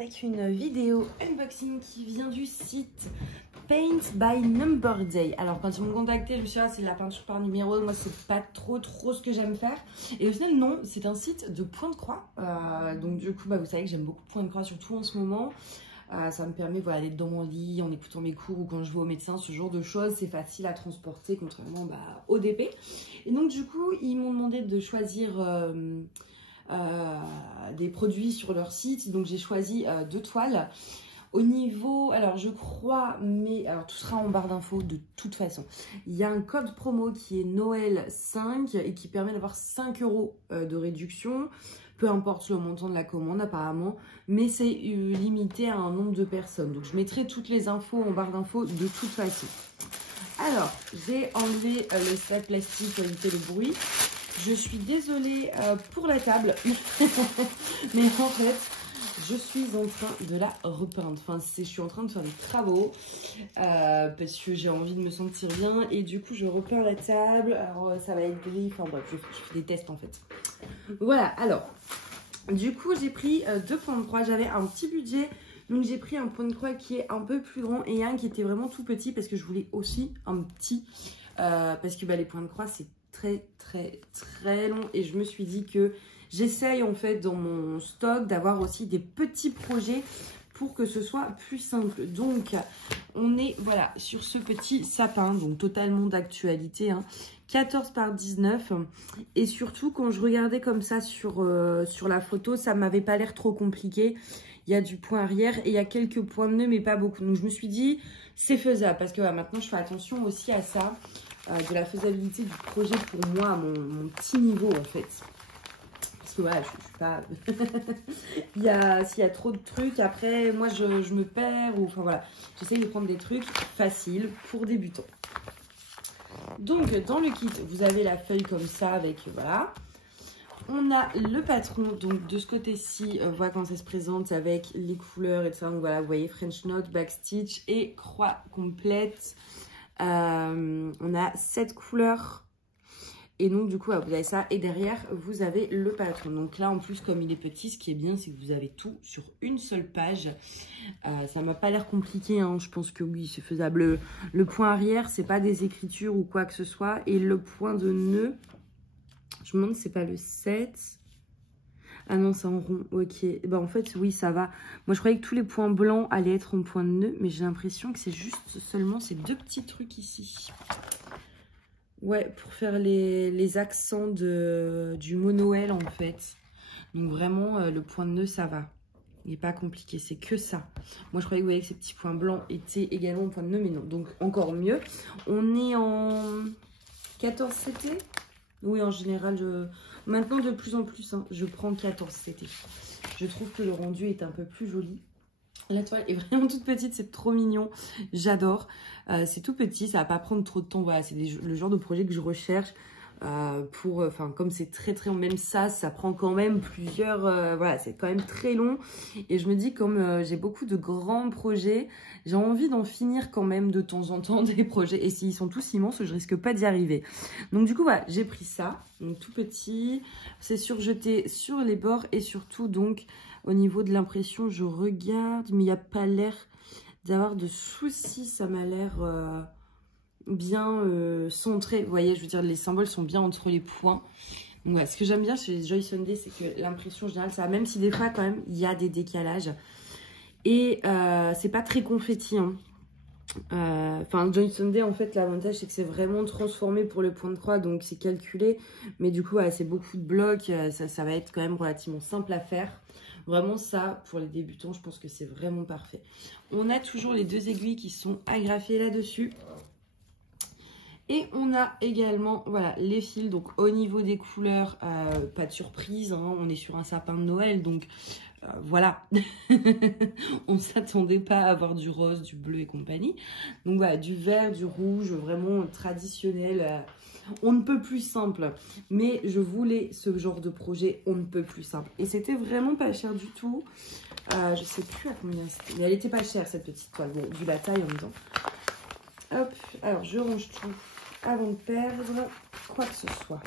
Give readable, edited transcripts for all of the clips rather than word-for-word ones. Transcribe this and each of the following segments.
avec une vidéo unboxing qui vient du site Paint by Number Day. Alors quand ils m'ont contacté, je me suis dit, ah, c'est de la peinture par numéro, moi c'est pas trop ce que j'aime faire. Et au final non, c'est un site de point de croix. Donc du coup, vous savez que j'aime beaucoup point de croix, surtout en ce moment. Ça me permet d'être dans mon lit en écoutant mes cours ou quand je vais au médecin, ce genre de choses. C'est facile à transporter contrairement au DP. Et donc du coup, ils m'ont demandé de choisir des produits sur leur site. Donc j'ai choisi 2 toiles. Au niveau, alors je crois, mais alors tout sera en barre d'infos de toute façon. Il y a un code promo qui est Noël 5 et qui permet d'avoir 5 € de réduction. Peu importe le montant de la commande apparemment, mais c'est limité à un nombre de personnes. Donc je mettrai toutes les infos en barre d'infos de toute façon. Alors, j'ai enlevé le sac plastique pour éviter le bruit. Je suis désolée pour la table, mais en fait, je suis en train de la repeindre. Enfin, je suis en train de faire des travaux parce que j'ai envie de me sentir bien. Et du coup, je repeins la table. Alors, ça va être gris. Enfin, bref, je fais des tests en fait. Voilà, alors, du coup, j'ai pris 2 points de croix. J'avais un petit budget. Donc, j'ai pris un point de croix qui est un peu plus grand et un qui était vraiment tout petit parce que je voulais aussi un petit. Parce que les points de croix, c'est très long. Et je me suis dit que j'essaye en fait dans mon stock d'avoir aussi des petits projets pour que ce soit plus simple. Donc on est voilà sur ce petit sapin, donc totalement d'actualité, 14 par 19. Et surtout quand je regardais comme ça sur la photo, ça m'avait pas l'air trop compliqué. Il y a du point arrière et il y a quelques points de nœud mais pas beaucoup. Donc je me suis dit c'est faisable parce que maintenant je fais attention aussi à ça, de la faisabilité du projet pour moi à mon petit niveau en fait. Parce que voilà, je suis pas... S'il y a trop de trucs, après, moi, je me perds. Ou, enfin, voilà. J'essaye de prendre des trucs faciles pour débutants. Donc, dans le kit, vous avez la feuille comme ça avec... voilà. On a le patron. Donc, de ce côté-ci, voilà quand ça se présente avec les couleurs et tout ça. Donc, voilà, vous voyez French Note, Backstitch et croix complète. On a 7 couleurs. Et donc, du coup, vous avez ça. Et derrière, vous avez le patron. Donc là, en plus, comme il est petit, ce qui est bien, c'est que vous avez tout sur une seule page. Ça m'a pas l'air compliqué. Je pense que oui, c'est faisable. Le point arrière, c'est pas des écritures ou quoi que ce soit. Et le point de nœud, je me demande si c'est pas le 7. Ah non, c'est en rond. Ok. En fait, oui, ça va. Moi, je croyais que tous les points blancs allaient être en point de nœud. Mais j'ai l'impression que c'est juste seulement ces 2 petits trucs ici. Ouais, pour faire les accents du mot Noël en fait. Donc vraiment, le point de nœud, ça va. Il n'est pas compliqué, c'est que ça. Moi, je croyais que, vous voyez, que ces petits points blancs étaient également au point de nœud, mais non. Donc, encore mieux. On est en 14 CT. Oui, en général, maintenant, de plus en plus, je prends 14 CT. Je trouve que le rendu est un peu plus joli. La toile est vraiment toute petite, c'est trop mignon, j'adore. C'est tout petit, ça va pas prendre trop de temps. Voilà, c'est le genre de projet que je recherche comme c'est très même ça prend quand même plusieurs. Voilà, c'est quand même très long. Et je me dis comme j'ai beaucoup de grands projets, j'ai envie d'en finir quand même de temps en temps des projets. Et s'ils sont tous immenses, je risque pas d'y arriver. Donc du coup voilà, j'ai pris ça, donc tout petit. C'est surjeté sur les bords et surtout donc. Au niveau de l'impression, je regarde, mais il n'y a pas l'air d'avoir de soucis. Ça m'a l'air bien centré. Vous voyez, je veux dire, les symboles sont bien entre les points. Donc, ouais, ce que j'aime bien chez les Joy Sunday, c'est que l'impression générale, ça va, même si des fois, quand même, il y a des décalages. Et c'est pas très confetti. Joy Sunday, en fait, l'avantage, c'est que c'est vraiment transformé pour le point de croix. Donc, c'est calculé. Mais du coup, c'est beaucoup de blocs. Ça va être quand même relativement simple à faire. Vraiment ça, pour les débutants, je pense que c'est vraiment parfait. On a toujours les 2 aiguilles qui sont agrafées là-dessus. Et on a également voilà, les fils. Donc au niveau des couleurs, pas de surprise. On est sur un sapin de Noël. Donc voilà. On ne s'attendait pas à avoir du rose, du bleu et compagnie. Donc voilà, du vert, du rouge, vraiment traditionnel. On ne peut plus simple, mais je voulais ce genre de projet on ne peut plus simple. Et c'était vraiment pas cher du tout. Je sais plus à combien c'était, mais elle était pas chère cette petite toile, bon, vu la taille en même temps. Hop, alors je range tout avant de perdre quoi que ce soit.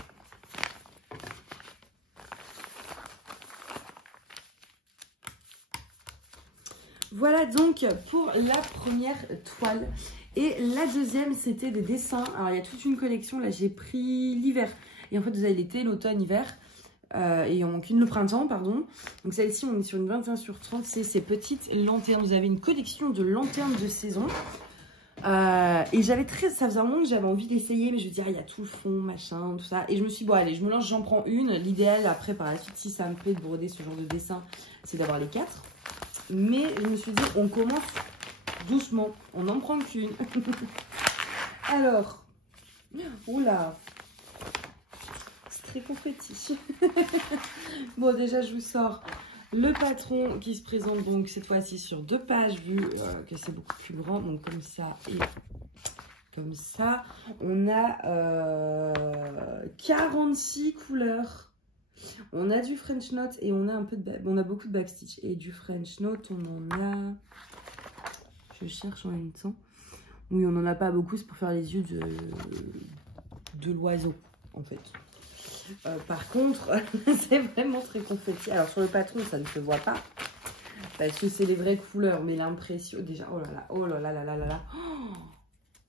Voilà donc pour la première toile. Et la deuxième, c'était des dessins. Alors, il y a toute une collection. Là, j'ai pris l'hiver. Et en fait, vous avez l'été, l'automne, l'hiver. Et il en manque une, le printemps, pardon. Donc, celle-ci, on est sur une 21 sur 30. C'est ces petites lanternes. Vous avez une collection de lanternes de saison. Et ça faisait un moment que j'avais envie d'essayer. Mais je me dis, il y a tout le fond, machin, tout ça. Et je me suis dit, bon, allez, je me lance, j'en prends une. L'idéal, après, par la suite, si ça me plaît de broder ce genre de dessin, c'est d'avoir les 4. Mais je me suis dit, on commence doucement, on n'en prend qu'une. Alors, oula, c'est très confetti. Bon, déjà, je vous sors le patron qui se présente donc cette fois-ci sur 2 pages, vu que c'est beaucoup plus grand. Donc, comme ça et comme ça. On a 46 couleurs. On a du French Note et on a un peu de on a beaucoup de backstitch. Et du French Note, on en a... Je cherche en même temps. Oui, on n'en a pas beaucoup, c'est pour faire les yeux de l'oiseau, en fait. Par contre, c'est vraiment très confetti. Alors, sur le patron, ça ne se voit pas. Parce que c'est les vraies couleurs. Mais l'impression... Déjà, oh là là, oh là là là là là là.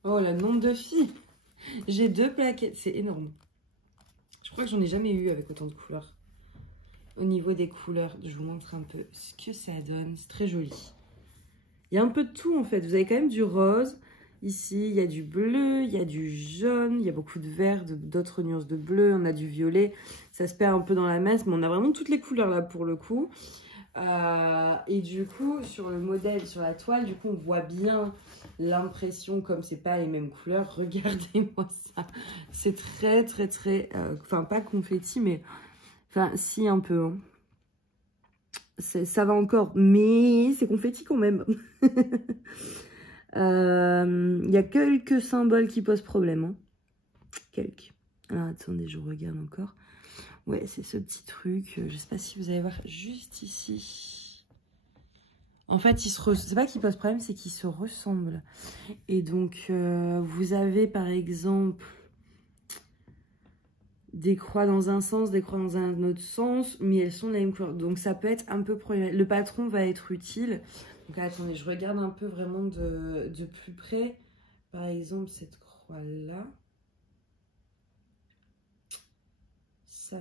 Oh, le nombre de filles. J'ai 2 plaquettes, c'est énorme. Je crois que j'en ai jamais eu avec autant de couleurs. Au niveau des couleurs, je vous montre un peu ce que ça donne. C'est très joli. Il y a un peu de tout en fait. Vous avez quand même du rose. Ici, il y a du bleu, il y a du jaune, il y a beaucoup de vert, d'autres nuances de bleu. On a du violet. Ça se perd un peu dans la masse, mais on a vraiment toutes les couleurs là pour le coup. Et du coup, sur le modèle, sur la toile, du coup, on voit bien l'impression, comme c'est pas les mêmes couleurs. Regardez-moi ça. C'est très, très, très... Enfin, pas confetti, mais... Enfin, si, un peu. Hein. Ça va encore, mais c'est confetti quand même. Il y a quelques symboles qui posent problème. Hein. Quelques. Alors, attendez, je regarde encore. Ouais, c'est ce petit truc. Je sais pas si vous allez voir juste ici. En fait, c'est pas qu'il pose problème, c'est qu'ils se ressemblent. Et donc, vous avez par exemple des croix dans un sens, des croix dans un autre sens, mais elles sont de la même couleur. Donc, ça peut être un peu problématique. Le patron va être utile. Donc, attendez, je regarde un peu vraiment de plus près. Par exemple, cette croix-là.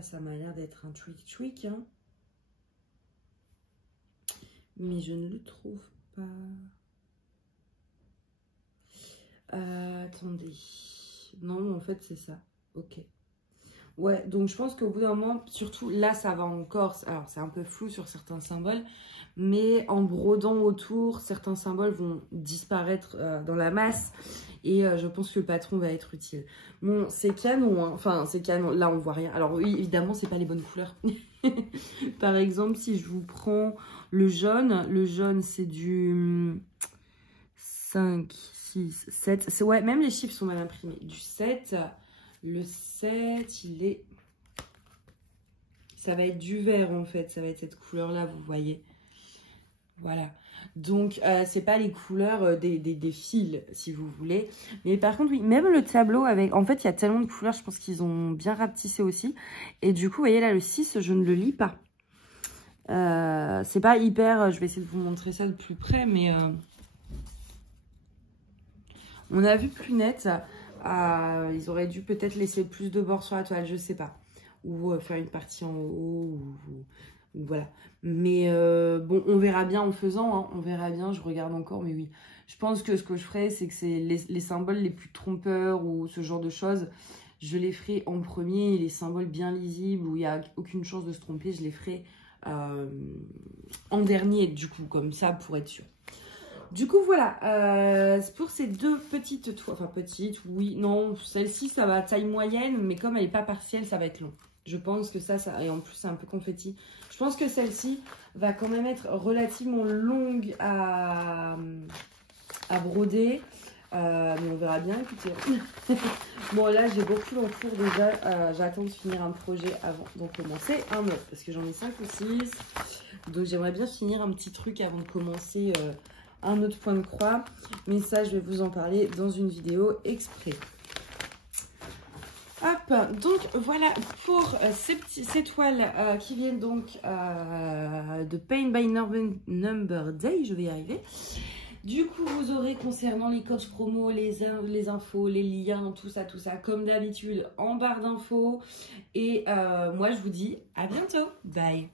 Ça m'a l'air d'être un tweak, hein. Mais je ne le trouve pas. Attendez. Non, en fait, c'est ça. Ok. Ouais, donc je pense qu'au bout d'un moment, surtout là, ça va encore. Alors, c'est un peu flou sur certains symboles. Mais en brodant autour, certains symboles vont disparaître dans la masse. Et je pense que le patron va être utile. Bon, c'est canon, hein. Enfin, c'est canon. Là, on voit rien. Alors oui, évidemment, c'est pas les bonnes couleurs. Par exemple, si je vous prends le jaune, c'est du 5, 6, 7. Ouais, même les chiffres sont mal imprimés. Du 7, le 7, il est... Ça va être du vert, en fait. Ça va être cette couleur-là, vous voyez. Voilà. Donc, c'est pas les couleurs des fils, si vous voulez. Mais par contre, oui, même le tableau avec... En fait, il y a tellement de couleurs, je pense qu'ils ont bien rapetissé aussi. Et du coup, vous voyez là, le 6, je ne le lis pas. C'est pas hyper... Je vais essayer de vous montrer ça de plus près, mais... On a vu plus net. Ils auraient dû peut-être laisser plus de bords sur la toile, je sais pas. Ou faire une partie en haut, ou voilà. Mais bon, on verra bien en faisant, hein. On verra bien, je regarde encore, mais oui. Je pense que ce que je ferai, c'est que c'est les symboles les plus trompeurs ou ce genre de choses, je les ferai en premier. Et les symboles bien lisibles, où il n'y a aucune chance de se tromper, je les ferai en dernier, du coup, comme ça, pour être sûr. Du coup, voilà, pour ces 2 petites toiles, enfin petites, oui, non, celle-ci, ça va taille moyenne, mais comme elle n'est pas partielle, ça va être long. Je pense que ça, et en plus, c'est un peu confetti. Je pense que celle-ci va quand même être relativement longue à broder. Mais on verra bien, écoutez. Bon, là, j'ai beaucoup en cours déjà. J'attends de finir un projet avant d'en commencer un autre. Parce que j'en ai 5 ou 6. Donc, j'aimerais bien finir un petit truc avant de commencer un autre point de croix. Mais ça, je vais vous en parler dans une vidéo exprès. Hop, donc voilà pour ces toiles qui viennent donc de Paint by Number Day, je vais y arriver. Du coup, vous aurez concernant les codes promo, les infos, les liens, tout ça, comme d'habitude en barre d'infos. Et moi, je vous dis à bientôt. Bye.